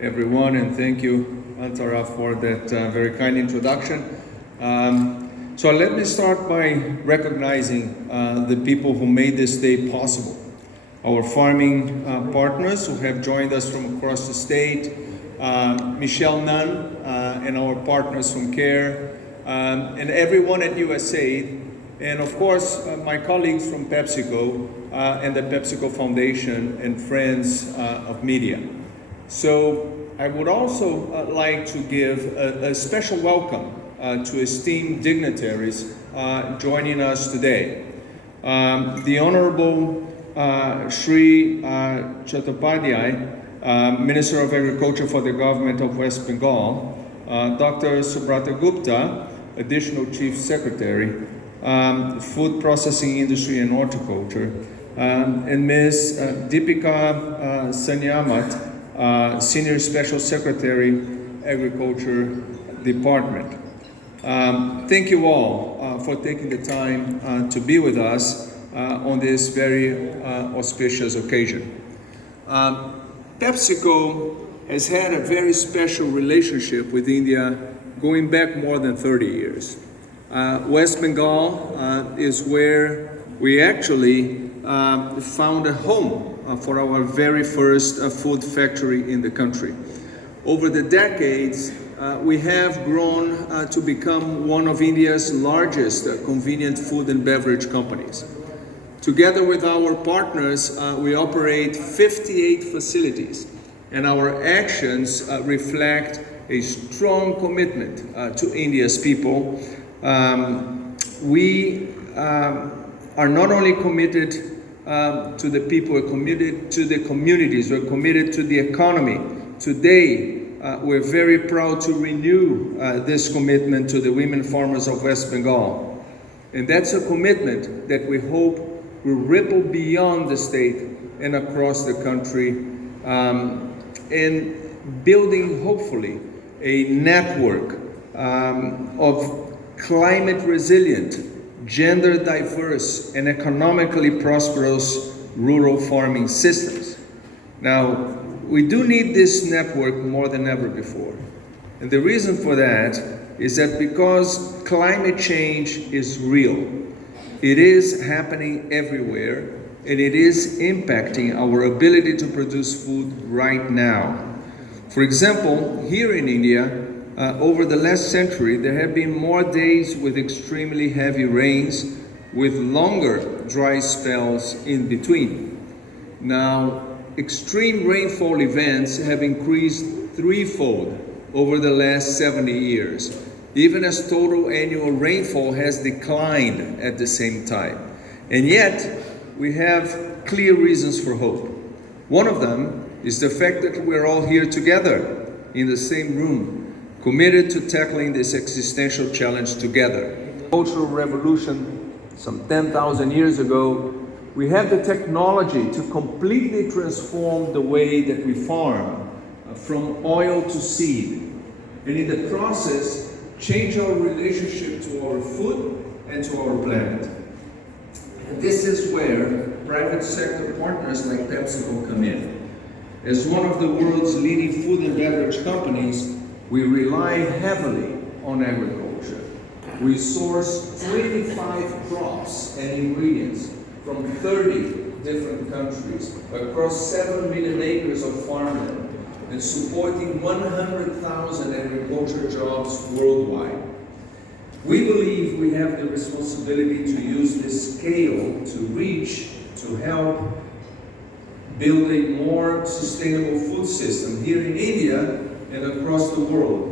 everyone, and thank you, Antara, for that very kind introduction. So let me start by recognizing the people who made this day possible. Our farming partners who have joined us from across the state, Michelle Nunn and our partners from CARE, and everyone at USAID, and of course my colleagues from PepsiCo and the PepsiCo Foundation and friends of media. So I would also like to give a special welcome to esteemed dignitaries joining us today. The Honorable Shri Chattopadhyay, Minister of Agriculture for the Government of West Bengal, Dr. Subrata Gupta, Additional Chief Secretary, Food Processing Industry and Horticulture, and Ms. Deepika Sanyamat, Senior Special Secretary, Agriculture Department. Thank you all for taking the time to be with us on this very auspicious occasion. PepsiCo has had a very special relationship with India going back more than 30 years. West Bengal is where we actually found a home for our very first food factory in the country. Over the decades, we have grown to become one of India's largest convenient food and beverage companies. Together with our partners, we operate 58 facilities, and our actions reflect a strong commitment to India's people. We are not only committed to the people, we're committed to the communities, we're committed to the economy. Today, we're very proud to renew this commitment to the women farmers of West Bengal. And that's a commitment that we hope will ripple beyond the state and across the country, in building, hopefully, a network of climate resilient, gender diverse, and economically prosperous rural farming systems. Now, we do need this network more than ever before. And the reason for that is that because climate change is real, it is happening everywhere, and it is impacting our ability to produce food right now. For example, here in India, over the last century, there have been more days with extremely heavy rains, with longer dry spells in between. Now, extreme rainfall events have increased threefold over the last 70 years, even as total annual rainfall has declined at the same time. And yet, we have clear reasons for hope. One of them is the fact that we're all here together in the same room, committed to tackling this existential challenge together. Cultural revolution some 10,000 years ago, we have the technology to completely transform the way that we farm, from oil to seed, and in the process, change our relationship to our food and to our planet. And this is where private sector partners like PepsiCo come in. As one of the world's leading food and beverage companies, we rely heavily on agriculture. We source 25 crops and ingredients from 30 different countries across 7 million acres of farmland and supporting 100,000 agriculture jobs worldwide. We believe we have the responsibility to use this scale to reach, to help build a more sustainable food system here in India and across the world.